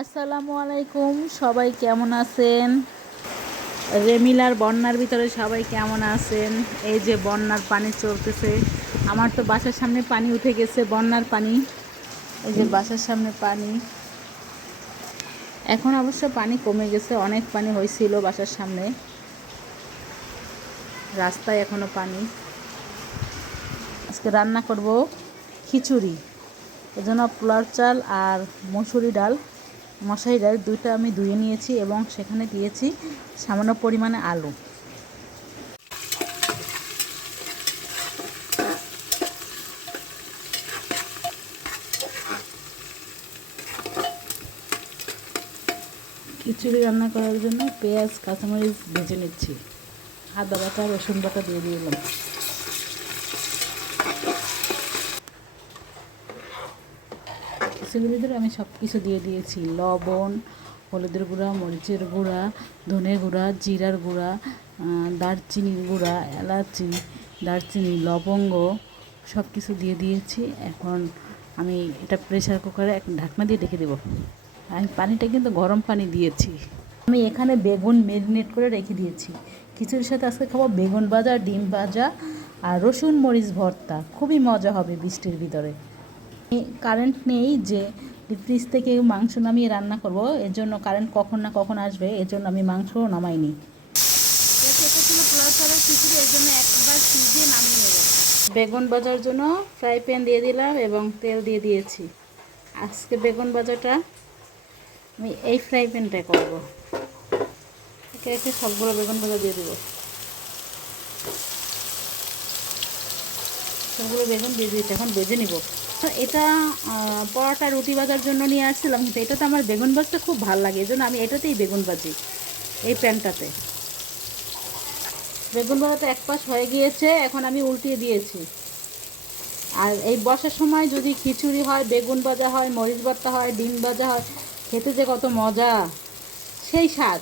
আসসালামু আলাইকুম, সবাই কেমন আছেন? রেমিলার বন্যার ভিতরে সবাই কেমন আছেন? এই যে বন্যার পানি চলতেছে, আমার তো বাসার সামনে পানি উঠে গেছে, বন্যার পানি। এই যে বাসার সামনে পানি। এখন অবশ্য পানি কমে গেছে, অনেক পানি হয়েছিল বাসার সামনে। রাস্তায় এখনও পানি। আজকে রান্না করব খিচুড়ি, এজন্য পোলার চাল আর মসুরি ডাল। মশারি ডাল দুইটা আমি ধুয়ে নিয়েছি এবং সেখানে দিয়েছি সামান্য পরিমাণে আলু। খিচুড়ি রান্না করার জন্য পেঁয়াজ, কাঁচামরিচ ভেজে নিচ্ছি। আদা বাটা, রসুন বাটা দিয়ে দিলাম। খিচুড়ির ভিতরে আমি সব কিছু দিয়ে দিয়েছি। লবণ, হলুদের গুঁড়া, মরিচের গুঁড়া ধনে গুঁড়া, জিরার গুঁড়া দারচিনির গুঁড়া, এলাচি, দারচিনি, লবঙ্গ সব কিছু দিয়ে দিয়েছি। এখন আমি এটা প্রেসার কুকারে এক ঢাকনা দিয়ে রেখে দেবো। আমি পানিটা কিন্তু গরম পানি দিয়েছি। আমি এখানে বেগুন মেরিনেট করে রেখে দিয়েছি। খিচুড়ির সাথে আজকে খাব বেগুন ভাজা, ডিম ভাজা আর রসুন, মরিচ ভর্তা। খুবই মজা হবে বৃষ্টির ভিতরে। কারেন্ট নেই যে ফ্রিজ থেকে মাংস নামিয়ে রান্না করব, এর জন্য কারেন্ট কখন না কখন আসবে, এর জন্য আমি মাংস নামাইনি। বেগুন ভাজার জন্য ফ্রাই প্যান দিয়ে দিলাম এবং তেল দিয়ে দিয়েছি। আজকে বেগুন ভাজাটা আমি এই ফ্রাই প্যানটায় করব। একে একে সবগুলো বেগুন ভাজা দিয়ে দেবো। সবগুলো বেগুন দিয়ে দিয়েছি, এখন বেজে নিব। তো এটা পরোটা রুটি বাজার জন্য নিয়ে আসছিলাম, কিন্তু এটাতে আমার বেগুন ভাজতে খুব ভালো লাগে, এই জন্য আমি এটাতেই বেগুন ভাজি, এই প্যানটাতে। বেগুন ভাজাটা এক পাশ হয়ে গিয়েছে, এখন আমি উল্টিয়ে দিয়েছি। আর এই বর্ষার সময় যদি খিচুড়ি হয়, বেগুন ভাজা হয়, মরিচ ভর্তা হয়, ডিম ভাজা হয়, খেতে যে কত মজা, সেই স্বাদ।